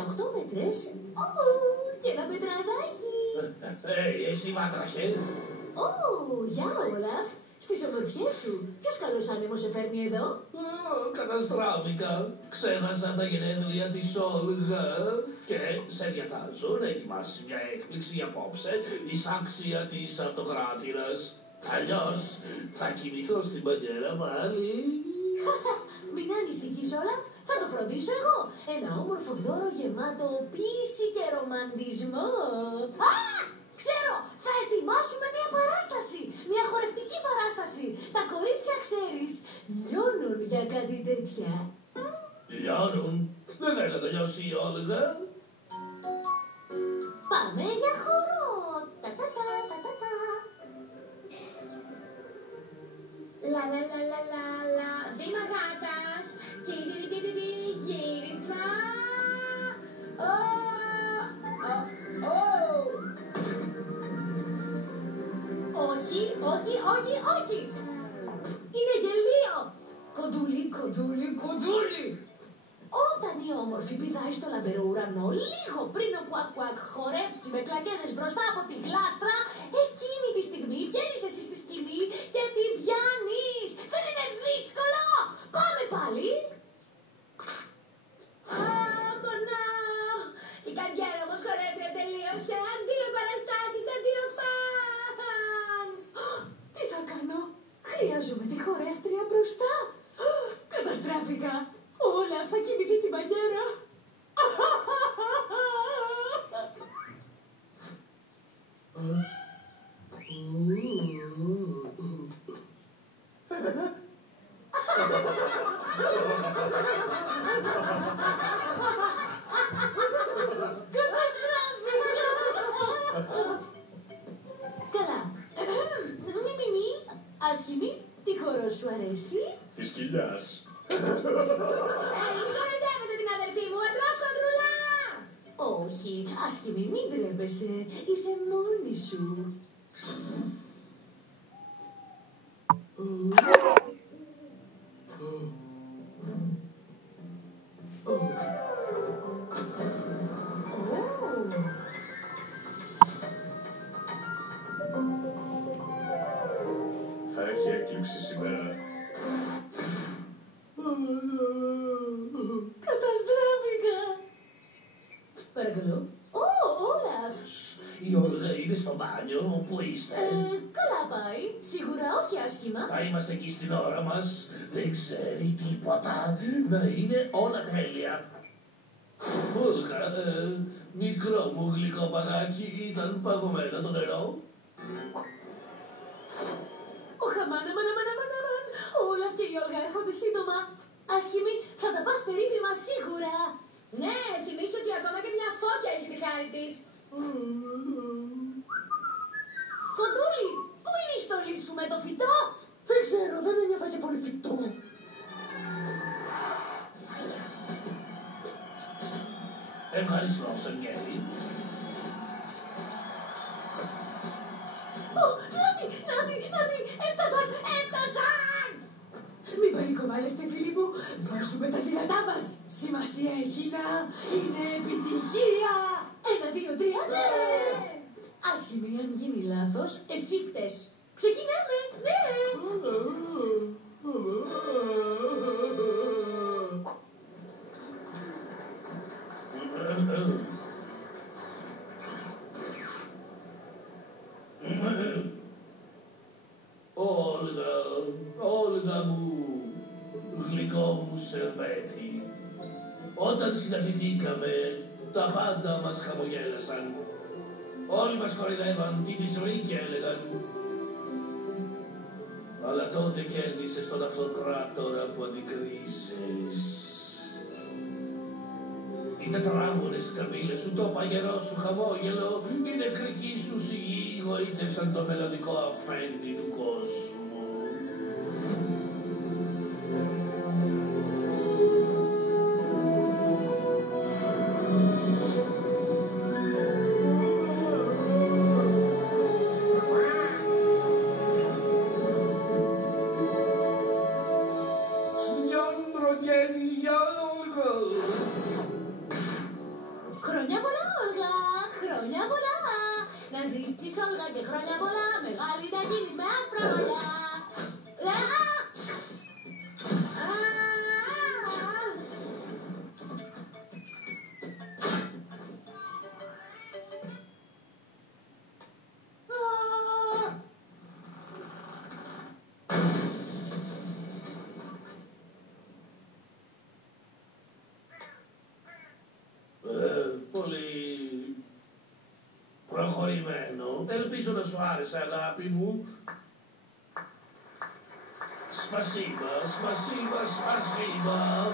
18 μέτρες. Και ένα πετραδάκι. Εσύ βάτραχε. Γεια Όλαφ. Στις ομορφιές σου. Ποιος καλός άνεμος σε φέρνει εδώ? Καταστράφηκα. Ξέχασα τα γενέθλια της Όλγα και σε διατάζω να ετοιμάσεις μια έκπληξη απόψε εις άξια της αυτοκράτηρας. Αλλιώς θα κοιμηθώ στην μπανιέρα πάλι. Μην ανησυχείς Όλαφ, θα το φροντίσω εγώ. Ένα όμορφο δώρο γεμάτο ποίηση και ρομαντισμό. Ξέρω, θα ετοιμάσουμε μια παράσταση. Μια χορευτική παράσταση. Τα κορίτσια, ξέρεις, λιώνουν για κάτι τέτοια. Λιώνουν. Δεν θέλει να τελειώσει η Όλγα. Πάμε για χορό. Τα-τα-τα-τα-τα-τα. Λα λα λα λα λα λα. Δήμα γάτας. Τι-τι-τι-τι-τι. Γύρισμα. Όχι, όχι, όχι, όχι. Είναι γελίο. Κοντούλι, κοντούλι, κοντούλι. Όταν η όμορφη πηδάει στο λαμπερό ουρανό, λίγο πριν ο κουακ-κουακ χορέψει με κλακέδες μπροστά από τη γλάστρα, εκείνη τη στιγμή βγαίνεις εσύ στη σκηνή και την πιάνεις. Δεν είναι δύσκολο. Πάμε πάλι. Πονάω. Η καριέρα όμως χορεύτρια τελείωσε. Αντίο παραστάσεις, αντίο φανς. Τι θα κάνω? Χρειάζομαι τη χορεύτρια μπροστά. Καταστράφηκα. Όλα θα κοιμηθεί στην μπανιέρα. Καλά. Μη. Άσχημη, τι χορό σου αρέσει? Της κοιλιάς. Μην κοροϊδεύετε την αδερφή μου, αντρός χοντρουλά. Όχι, άσχημη, μην τρέπεσαι. Είσαι μόνη σου. Θα έχει έκλειψη σήμερα. Καταστράφηκα. Παρακαλώ. Όλαφ. Η Όλγα είναι στο μπάνιο. Πού είστε? Καλά πάει. Σίγουρα όχι άσχημα. Θα είμαστε εκεί στην ώρα μας. Δεν ξέρει τίποτα. Να είναι όλα τέλεια. Όλγα, μικρό μου γλυκό παγάκι, ήταν παγωμένο το νερό. Μαναμαν. Όλαφ και η Όλγα έρχονται σύντομα. Άσχημη, θα τα πας περίφημα σίγουρα. Ναι, θυμίσου ότι ακόμα και μια φώκια έχει τη χάρη της. Κοντούλι, πού είναι η στολή σου με το φυτό? Δεν ξέρω, δεν ένιωθα και πολύ φυτό. Ευχαριστώ, Σεργέλη. Νάτι, έφτασαν! Μην πανικοβάλλεστε, φίλοι μου. Βάζουμε τα γυρατά μας. Σημασία έχει να είναι επιτυχία. 1, 2, 3, ναι! Άσχημη, αν γίνει λάθος, εσύ φταίς. Ξεκινάμε, ναι! Όλγα μου, γλυκό μου σερβέτη. Όταν συναντηθήκαμε, τα πάντα μας χαμογέλασαν. Όλοι μας κοροϊδεύαν, τη ζωή και έλεγαν. Αλλά τότε κέρδισες τον αυτοκράτορα που αντικρίζεις. Οι τετράγωνες καμήλες σου, το παγερό σου χαμόγελο, οι νεκρικοί σου σιγοί γοήτευσαν το μελλοντικό αφέντη του κόσμου. Χρόνια πολλά! Να ζήσεις Όλγα και χρόνια πολλά, μεγάλη να γίνεις με άσπρα μαλλιά. Πολύ προχωρημένο. Ελπίζω να σου άρεσε, αγάπη μου. Σπασίμπα, σπασίμπα, σπασίμπα.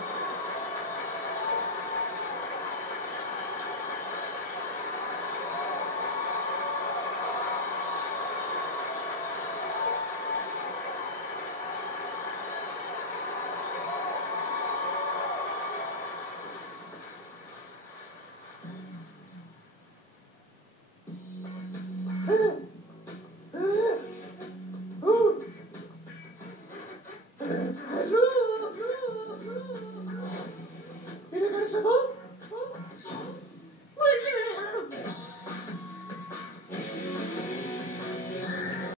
Είναι κανείς εδώ?